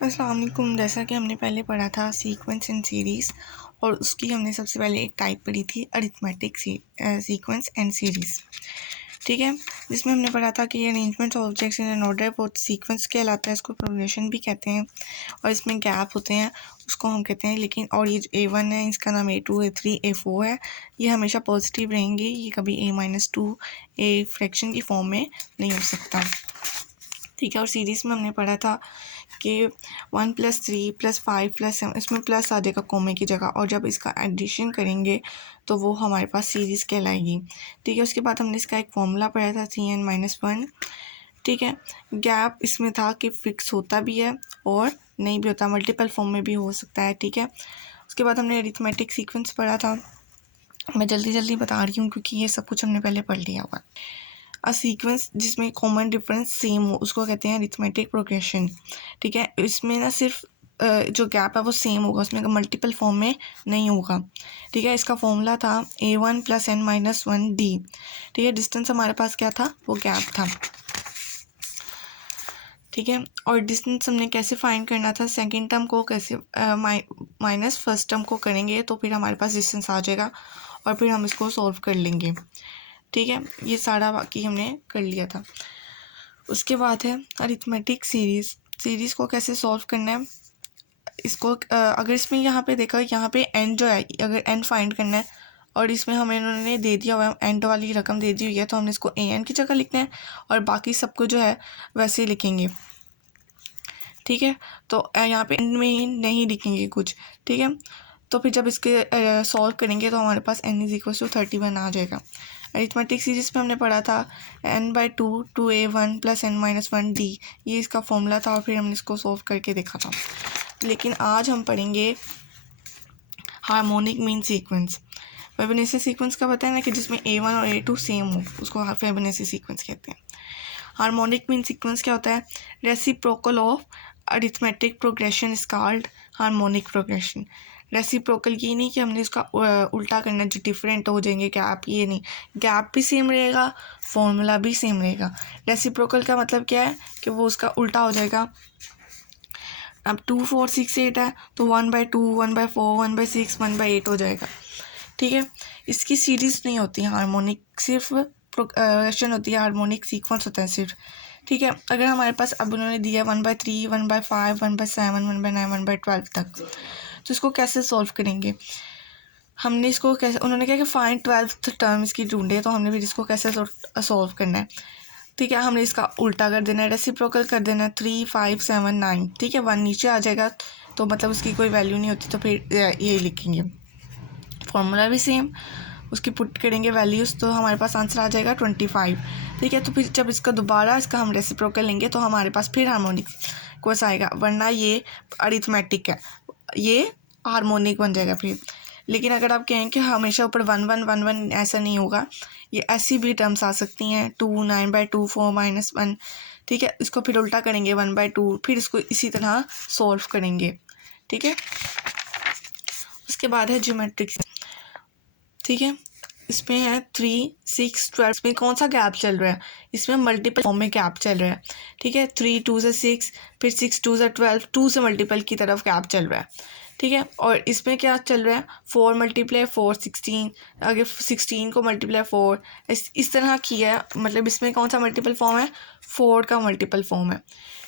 अस्सलाम वालेकुम। जैसा कि हमने पहले पढ़ा था सीक्वेंस एंड सीरीज़, और उसकी हमने सबसे पहले एक टाइप पढ़ी थी अरिथमेटिक सीक्वेंस एंड सीरीज़, ठीक है, जिसमें हमने पढ़ा था कि arrangement of objects in an order वो सीक्वेंस कहलाता है, इसको प्रोग्रेशन भी कहते हैं, और इसमें गैप होते हैं उसको हम कहते हैं। लेकिन और ये A1 है, इसका नाम A2 A3 A4 है, ये हमेशा पॉजिटिव रहेंगे, ये कभी A-2 ए फ्रैक्शन की फॉर्म में नहीं हो सकता, ठीक है। और सीरीज़ में हमने पढ़ा था कि 1 + 3 + 5 + 7, इसमें प्लस आ जाएगा कॉमे की जगह, और जब इसका एडिशन करेंगे तो वो हमारे पास सीरीज़ कहलाएगी, ठीक है। उसके बाद हमने इसका एक फॉर्मूला पढ़ा था 3n-1, ठीक है। गैप इसमें था कि फ़िक्स होता भी है और नहीं भी होता, मल्टीपल फॉर्म में भी हो सकता है, ठीक है। उसके बाद हमने अरिथमेटिक सीक्वेंस पढ़ा था, मैं जल्दी जल्दी बता रही हूँ क्योंकि ये सब कुछ हमने पहले पढ़ लिया हुआ है। अ सीक्वेंस जिसमें कॉमन डिफरेंस सेम हो उसको कहते हैं अरिथमेटिक प्रोग्रेशन, ठीक है। इसमें ना सिर्फ जो गैप है वो सेम होगा, उसमें मल्टीपल फॉर्म में नहीं होगा, ठीक है। इसका फॉर्मूला था A1 + n-1D, ठीक है। डिस्टेंस हमारे पास क्या था, वो गैप था, ठीक है। और डिस्टेंस हमने कैसे फाइंड करना था, सेकंड टर्म को कैसे माइनस फर्स्ट टर्म को करेंगे तो फिर हमारे पास डिस्टेंस आ जाएगा, और फिर हम इसको सॉल्व कर लेंगे, ठीक है। ये सारा बाकी हमने कर लिया था। उसके बाद है अरिथमेटिक सीरीज़ को कैसे सॉल्व करना है। इसको अगर इसमें यहाँ पे देखा, यहाँ पे n जो है, अगर n फाइंड करना है और इसमें हमें इन्होंने दे दिया हुआ है n वाली रकम दे दी हुई है, तो हमने इसको an की जगह लिखना है और बाकी सबको जो है वैसे ही लिखेंगे, ठीक है। तो यहाँ पे n में ही नहीं लिखेंगे कुछ, ठीक है। तो फिर जब इसके सॉल्व करेंगे तो हमारे पास n = 31 आ जाएगा। अरिथमेटिक सीरीज़ में हमने पढ़ा था n/2 2A1 + n-1D, ये इसका फॉर्मूला था, और फिर हमने इसको सॉल्व करके देखा था। लेकिन आज हम पढ़ेंगे harmonic mean sequence. Fibonacci sequence का पता है ना कि जिसमें A1 और A2 सेम हो, उसको फिबोनाची सीक्वेंस कहते हैं। हार्मोनिक मीन सीक्वेंस क्या होता है, reciprocal of arithmetic progression is called harmonic progression. Reciprocal ये नहीं कि हमने इसका उल्टा करना जो डिफरेंट हो जाएंगे गैप, ये नहीं, गैप भी सेम रहेगा, फॉर्मूला भी सेम रहेगा। रेसिप्रोकल का मतलब क्या है कि वो उसका उल्टा हो जाएगा। अब 2 4 6 8 है तो 1/2 1/4 1/6 1/8 हो जाएगा, ठीक है। इसकी सीरीज़ नहीं होती हार्मोनिक, सिर्फ प्रोग्रेशन होती है, हार्मोनिक सीक्वेंस होता है सिर्फ, ठीक है। अगर हमारे पास अब उन्होंने दिया 1/3 1/5 1/7 1/9 1/12 तक, तो इसको कैसे सॉल्व करेंगे। हमने इसको कैसे, उन्होंने कहा कि फाइंड 12th टर्म इसकी ढूंढे, तो हमने फिर इसको कैसे सॉल्व करना है, ठीक है। हमने इसका उल्टा कर देना है, रेसिप्रोकल कर देना है, 3 5 7 9, ठीक है। 1 नीचे आ जाएगा तो मतलब उसकी कोई वैल्यू नहीं होती, तो फिर ये लिखेंगे, फॉर्मूला भी सेम, उसकी पुट करेंगे वैल्यूज़, तो हमारे पास आंसर आ जाएगा 25, ठीक है। तो फिर जब इसका दोबारा इसका हम रेसिप्रोकल लेंगे तो हमारे पास फिर हार्मोनिक कोस आएगा, वरना ये अरिथमेटिक है, ये हार्मोनिक बन जाएगा फिर। लेकिन अगर आप कहें कि हमेशा ऊपर 1 1 1 1, ऐसा नहीं होगा, ये ऐसी भी टर्म्स आ सकती हैं 2 9/2 4 -1, ठीक है। इसको फिर उल्टा करेंगे 1/2, फिर इसको इसी तरह सॉल्व करेंगे, ठीक है। उसके बाद है ज्योमेट्रिक, ठीक है। इसमें है 3 6 12 में कौन सा गैप चल रहा है, इसमें मल्टीपल फॉर्म में गैप चल रहा है, ठीक है। 3 2 से 6, फिर 6 2 से 12, 2 से मल्टीपल की तरफ गैप चल रहा है, ठीक है। और इसमें क्या चल रहा है, 4 × 4 16, आगे 16 को × 4, इस तरह किया है, मतलब इसमें कौन सा मल्टीपल फॉर्म है, 4 का मल्टीपल फॉर्म है,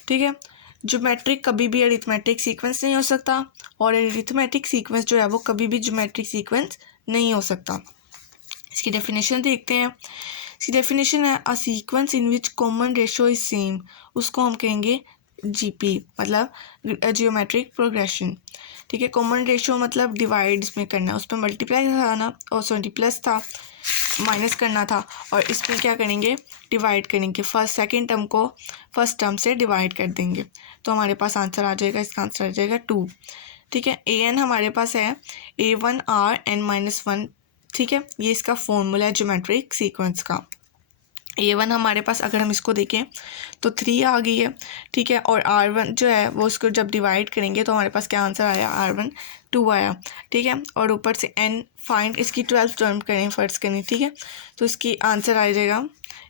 ठीक है। ज्योमेट्रिक कभी भी अरिथमेटिक सीक्वेंस नहीं हो सकता, और अरिथमेटिक सीक्वेंस जो है वो कभी भी ज्योमेट्रिक सीक्वेंस नहीं हो सकता। इसकी डेफिनेशन देखते हैं। इसकी डेफिनेशन है a sequence in which common ratio is same, उसको हम कहेंगे जीपी, मतलब जियोमेट्रिक प्रोग्रेशन, ठीक है। कॉमन रेशो मतलब डिवाइड इसमें करना है, उस पर मल्टीप्लाई था ना, और सॉरी प्लस था, माइनस करना था, और इसमें क्या करेंगे, डिवाइड करेंगे, फर्स्ट सेकंड टर्म को फर्स्ट टर्म से डिवाइड कर देंगे, तो हमारे पास आंसर आ जाएगा, इसका आंसर आ जाएगा 2, ठीक है। an हमारे पास है A1 ठीक है, ये इसका फॉर्मूला है ज्योमेट्रिक सीक्वेंस का। A1 हमारे पास अगर हम इसको देखें तो 3 आ गई है, ठीक है। और R1 जो है वो उसको जब डिवाइड करेंगे तो हमारे पास क्या आंसर आया, R1 2 आया, ठीक है। और ऊपर से n फाइंड, इसकी 12th टर्म करें, फर्स्ट करें, ठीक है। तो इसकी आंसर आ जाएगा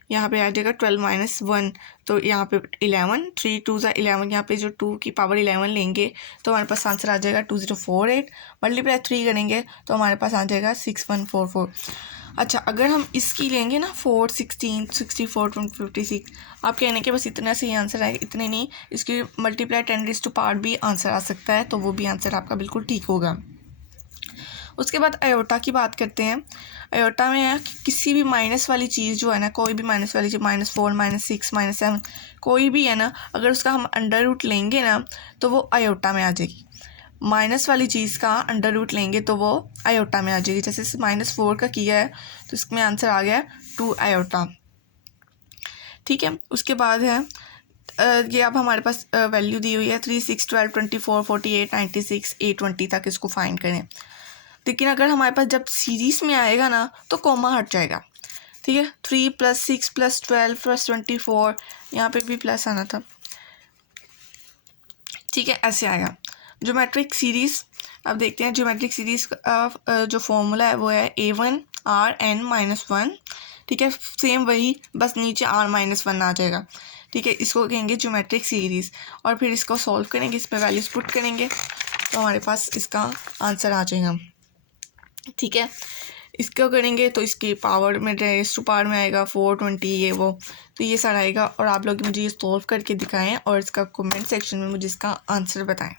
यहाँ पे आ जाएगा 12 माइनस 1, तो यहाँ पे 11, 3 2 ज़ा 11, यहाँ पे जो 2 की पावर 11 लेंगे तो हमारे पास आंसर आ जाएगा 2048, मल्टीप्लाई 3 करेंगे तो हमारे पास आ जाएगा 6144। अच्छा, अगर हम इसकी लेंगे ना 4 16 64 256, आप कहने के बस इतना से ही आंसर आएगा, इतने नहीं, इसकी मल्टीप्लाई 10⁻⁴ भी आंसर आ सकता है, तो वो भी आंसर आपका बिल्कुल ठीक होगा। उसके बाद आयोटा की बात करते हैं। आयोटा में है कि किसी भी माइनस वाली चीज़ जो है ना, कोई भी माइनस वाली चीज़, -4 -6 -7 कोई भी है ना, अगर उसका हम अंडर रूट लेंगे ना तो वो आयोटा में आ जाएगी। माइनस वाली चीज़ का अंडर रूट लेंगे तो वो आयोटा में आ जाएगी। जैसे इस -4 का किया है तो इसमें आंसर आ गया 2 आयोटा। ठीक है, उसके बाद है ये अब हमारे पास वैल्यू दी हुई है 3 6 12 24 48 96 820 तक इसको फाइंड करें। लेकिन अगर हमारे पास जब सीरीज़ में आएगा ना तो कॉमा हट जाएगा। ठीक है, 3 + 6 + 12 + 24, यहाँ पे भी प्लस आना था। ठीक है, ऐसे आएगा ज्योमेट्रिक सीरीज़। अब देखते हैं ज्योमेट्रिक सीरीज़ का जो फॉर्मूला है वो है A1 Rn - 1। ठीक है, सेम वही, बस नीचे R - 1 आ जाएगा। ठीक है, इसको कहेंगे ज्योमेट्रिक सीरीज़, और फिर इसको सॉल्व करेंगे, इस पर वैल्यूज पुट करेंगे तो हमारे पास इसका आंसर आ जाएगा। ठीक है, इसको करेंगे तो इसकी पावर में रेज़ टू पावर में आएगा 420, ये वो, तो ये सारा आएगा। और आप लोग मुझे ये सॉल्व करके दिखाएं और इसका कमेंट सेक्शन में मुझे इसका आंसर बताएं।